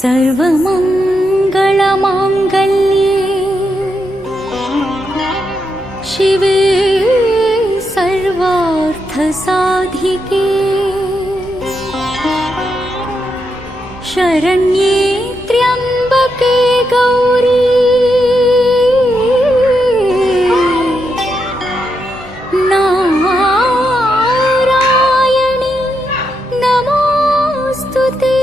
सर्वमङ्गलमाङ्गल्ये शिवे सर्वार्थसाधिके शरण्ये त्र्यम्बके गौरी नारायणी नमोऽस्तुते।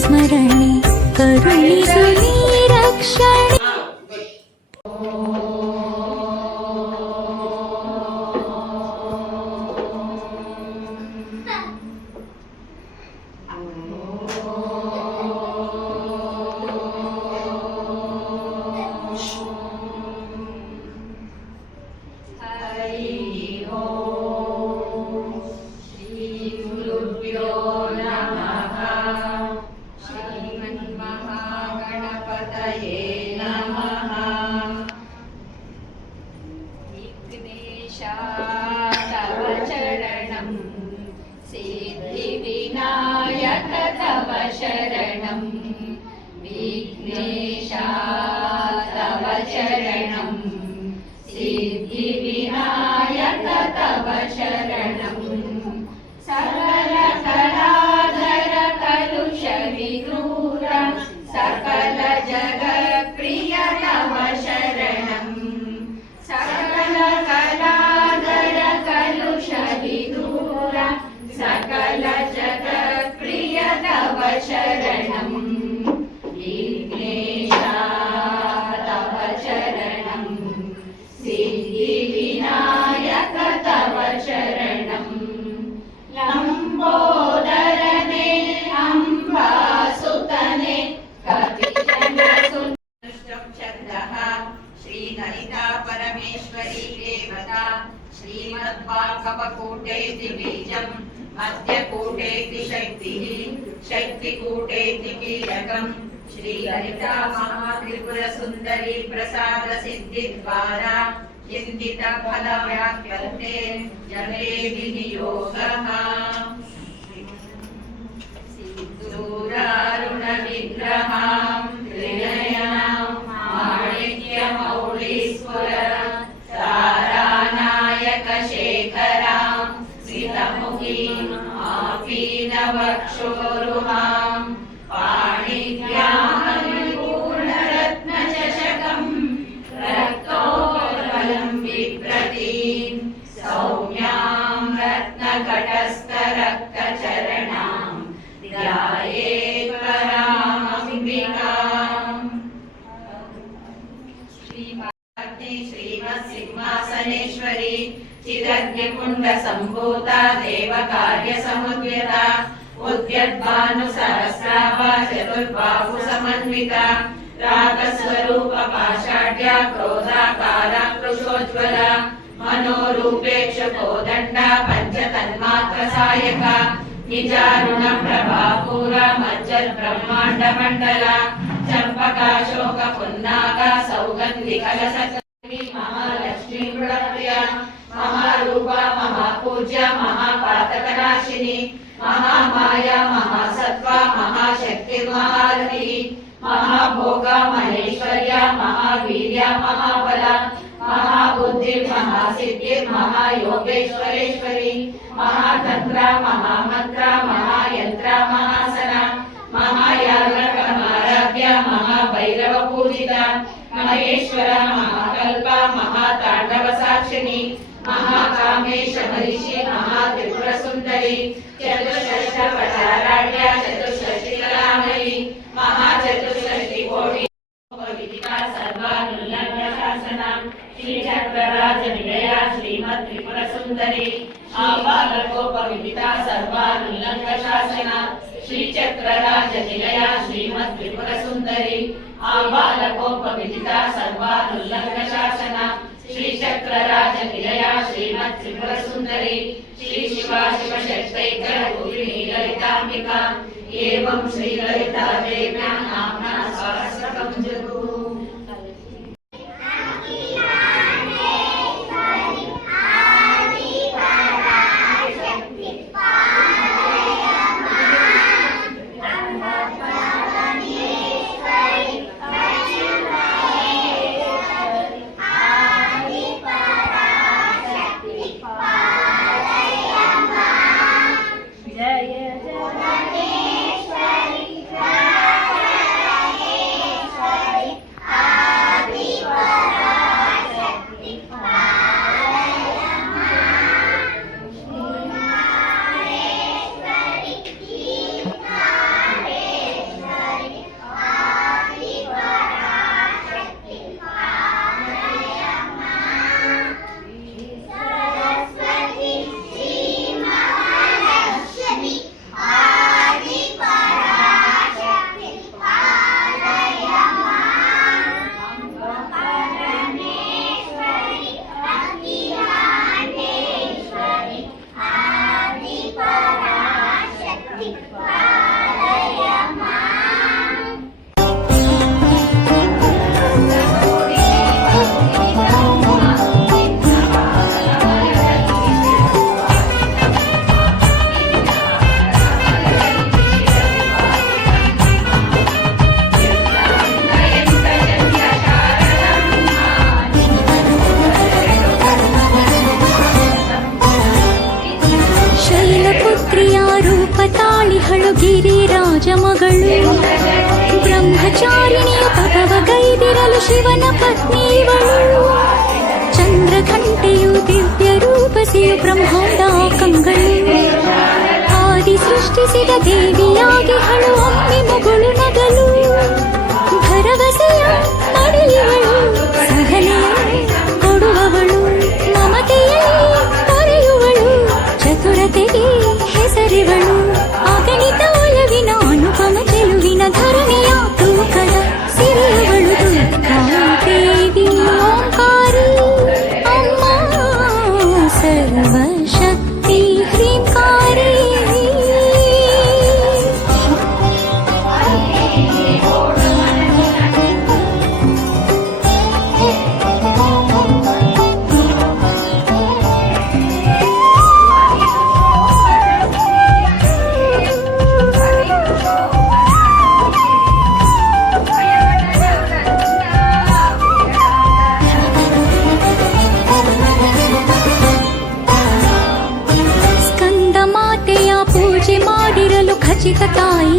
स्मरणे करुणिसु रक्षणे। सिद्धिविनायक तव शरणं विघ्नेशा तव शरणं सिद्धिविनायक तव शरणं सकलकलाधर कलुषविदूर सकल जगत्प्रिय तव शरणं सकलकलाधर कलुषविदूर सकल जगत्प्रिय तव शरणं विघ्नेशा तव शरणं सिद्धिविनायक तव शरणं लम्बोदरने अम्बासुतने कपिशन्दः श्रीललिता परमेश्वरी देवता श्रीमद्भागवतकूटेति बीजम् मध्यकूटेति शक्तिः शक्तिकूटेति कीलकम् श्रीललिता महात्रिपुरसुन्दरी प्रसाद सिद्धिद्वारा चिन्तित फलव्याप्यन्ते जले विनियोगः सिन्दूरारुण विग्रहां त्रिनयनां माणिक्यमौळीस्फुर तारानायक शेखरां स्मितमुखीं आपीनवक्षोरुहां पाणिभ्यामपूर्णरत्नचषकं रक्तोत्पलं बिभ्रतीं सौम्यां रत्नकटस्थरक्तचरणां ध्यायेत् परामम्बिकाम्। श्रीमत्सिंहासनेश्वरी चिदग्निकुण्डसम्भूता देवकार्यसमुद्यता उद्यद्भानुसहस्राभा चतुर्बाहुसमन्विता ರಾಗಸ್ವರೂಪ ಪಾಷಾಢ್ಯ ಕ್ರೋಧಾಕಾರ ಕೃಶೋಜ್ವಲ ಮನೋರೂಪೇಕ್ಷ ಕೋದಂಡ ಪಂಚತನ್ಮಾತ್ರ ಸಾಯಕ ನಿಜಾರುಣ ಪ್ರಭಾಪೂರ ಮಜ್ಜಲ್ ಬ್ರಹ್ಮಾಂಡ ಮಂಡಲ ಚಂಪಕಾಶೋಕ ಪುನ್ನಾಗ ಸೌಗಂಧಿ ಕಲಸ ಮಹಾಲಕ್ಷ್ಮೀ ಮೃಡಪ್ರಿಯ ಮಹಾರೂಪ ಮಹಾಪೂಜ್ಯ ಮಹಾಪಾತಕನಾಶಿನಿ ಮಹಾಮಾಯ ಮಹಾಸತ್ವ ಮಹಾಶಕ್ತಿ ಮಹಾರಥಿ ಮಹಾಭೋಗ ಮಹೇಶ್ವರ್ಯ ಮಹಾವೀರ್ಯ ಮಹಾಬಲ ಮಹಾಬುದ್ಧಿ ಮಹಾಸಿದ್ಧಿ ಮಹಾಯೋಗೇಶ್ವರೇಶ್ವರಿ ಮಹಾತಂತ್ರ ಮಹಾಮಂತ್ರ ಮಹಾಯಂತ್ರ ಮಹಾಸನ ಮಹಾಯಾಗ ಮಹಾರಾಧ್ಯ ಮಹಾಭೈರವ ಪೂಜಿತ ಮಹೇಶ್ವರ ಮಹಾಕಲ್ಪ ಮಹಾತಾಂಡವ ಸಾಕ್ಷಿಣಿ ಮಹಾಕಾಮೇಶ ಮಹಿಷಿ ಮಹಾತ್ರಿಪುರ ಸುಂದರಿ ಚತುಷ್ಷಷ್ಟ ಪಚಾರಾಢ್ಯ ಚತುಷ್ಷಷ್ಟಿ ಕಲಾಮಯಿ ಮಹಾಚತುಷ್ಷಷ್ಟಿ ಕೋಟಿ ಸರ್ವಾನುಲ್ಲಂಘ ಶಾಸನ ಶ್ರೀ ಚಕ್ರರಾಜ ನಿಲಯ ಶ್ರೀಮದ್ ತ್ರಿಪುರ ಸುಂದರಿ ಆಬಾಲಕೋಪ ವಿದಿತ ಸರ್ವಾನುಲ್ಲಂಘ ಶಾಸನ ಶ್ರೀ ಚಕ್ರರಾಜ ನಿಲಯ ಶ್ರೀಮದ್ ತ್ರಿಪುರ ಸುಂದರಿ ಆಬಾಲಕೋಪ ವಿದಿತ ಸರ್ವಾನುಲ್ಲಂಘ ಶಾಸನ ಶ್ರೀ ಚಕ್ರರಾಜ ನಿಲಯ ಶ್ರೀಮದ್ ತ್ರಿಪುರ ಸುಂದರಿ ಶ್ರೀ ಶಿವ ಶಿವಶಕ್ತೈಕ ರೂಪಿಣಿ ಲಲಿತಾಂಬಿಕಾ ಏವಂ ಶ್ರೀ ಲಲಿತಾ ದೇವ್ಯಾ ನಾಮ್ನಾ ಸಹಸ್ರಕಂ ಜಗು ತಾಳಿಹಳು ಗಿರಿರಾಜ ಮಗಳು ಬ್ರಹ್ಮಚಾರಿಣಿಯು ತಪವಗೈದಿರಲು ಶಿವನ ಪತ್ನಿಯವಳು ಚಂದ್ರಘಂಟೆಯು ದಿವ್ಯ ರೂಪಸಿಯು ಬ್ರಹ್ಮಾಂಡ ಕಂಗಳು ಆದಿ ಸೃಷ್ಟಿಸಿದ ದೇವಿಯಾಗಿ ಹಳು ಒಮ್ಮೆ ಮಗಳು ನಗಲು ಭರವಸೆಯ ಪಡೆಯುವಳು ಸಹನೆಯ ಕೊಡುವವಳು ಮಮತೆಯಲ್ಲಿ ತೊರೆಯುವಳು ಚತುರತೆಗೆ ಹೆಸರಿವಳು ಅಗಣಿತ ಒಲವಿನ ಅನುಪಮ ಚೆಲುವಿನ ಧರಣಿಯ ತೂಕದ ಸಿರಿಯವಳು ದುರ್ಗಾದೇವಿ ಓಂಕಾರಿ ಅಮ್ಮ ಸರ್ವಶಕ್ತಿ ಹ್ರೀಂಕಾರಿ ಖಚಿತ ತಾಯಿ